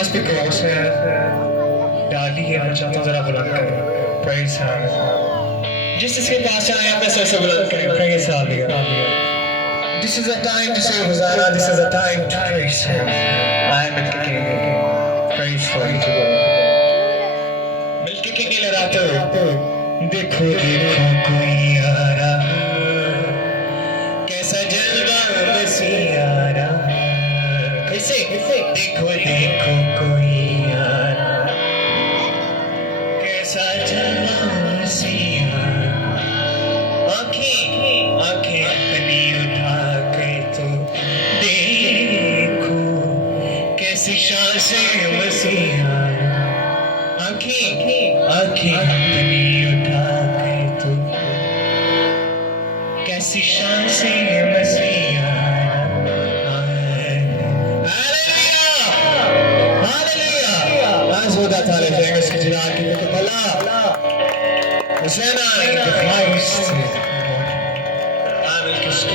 पास भी क्रॉस है, डाली है, मैं चाहता हूँ जरा बुलंद करें। Praise hallelujah. जिस जिसके पास आए अपने सर से बुलंद करें। Praise hallelujah. This is a time to say Hosanna. This is a time to praise Him. I am मिलके कहेंगे praise for you to God. मिलके कहेंगे लड़ाते हुए देखो देखो कोई आ रहा, कैसा जलवा मसीह आ रहा। कैसे देखो देखो कोई आ रहा, कैसा जलवा मसीह आ रहा। आंखें आंखें अपनी उठा के तो देखो कैसी शान से मसीह आ रहा। आंखें आंखें अपनी उठा के तो कैसी शान से मसीह आ रहा। Hallelujah hallelujah. आज होता था लेकिन इसके जलाल की भला हुसैना इन क्राइस्ट आमिल किसको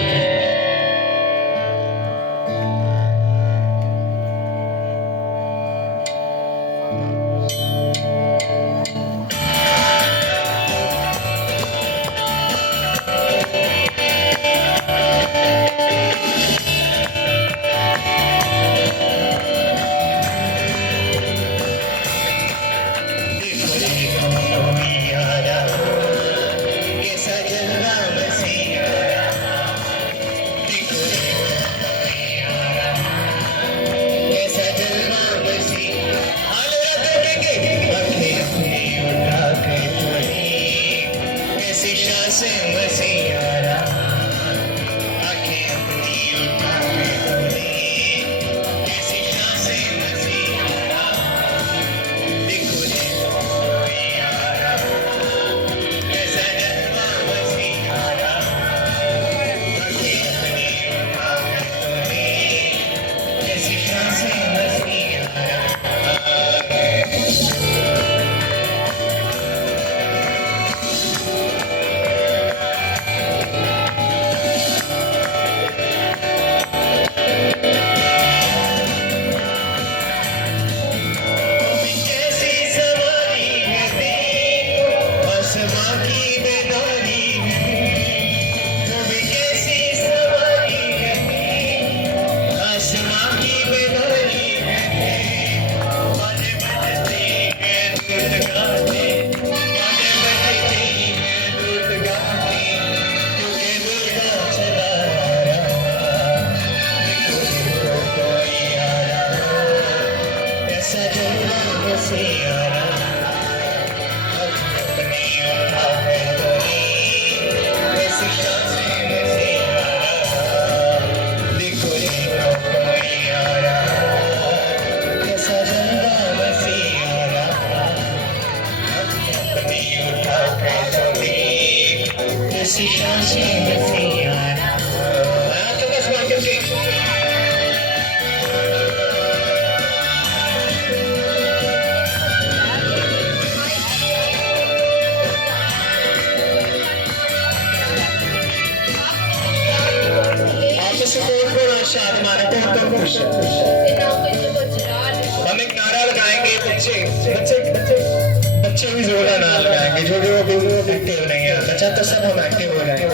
हम एक नारा लगाएंगे। बच्चे बच्चे बच्चे बच्चे भी जोरदार नारा लगाएंगे। जो जो एक्टिव नहीं है, अच्छा तो सब हम एक्टिव हो रहे हैं।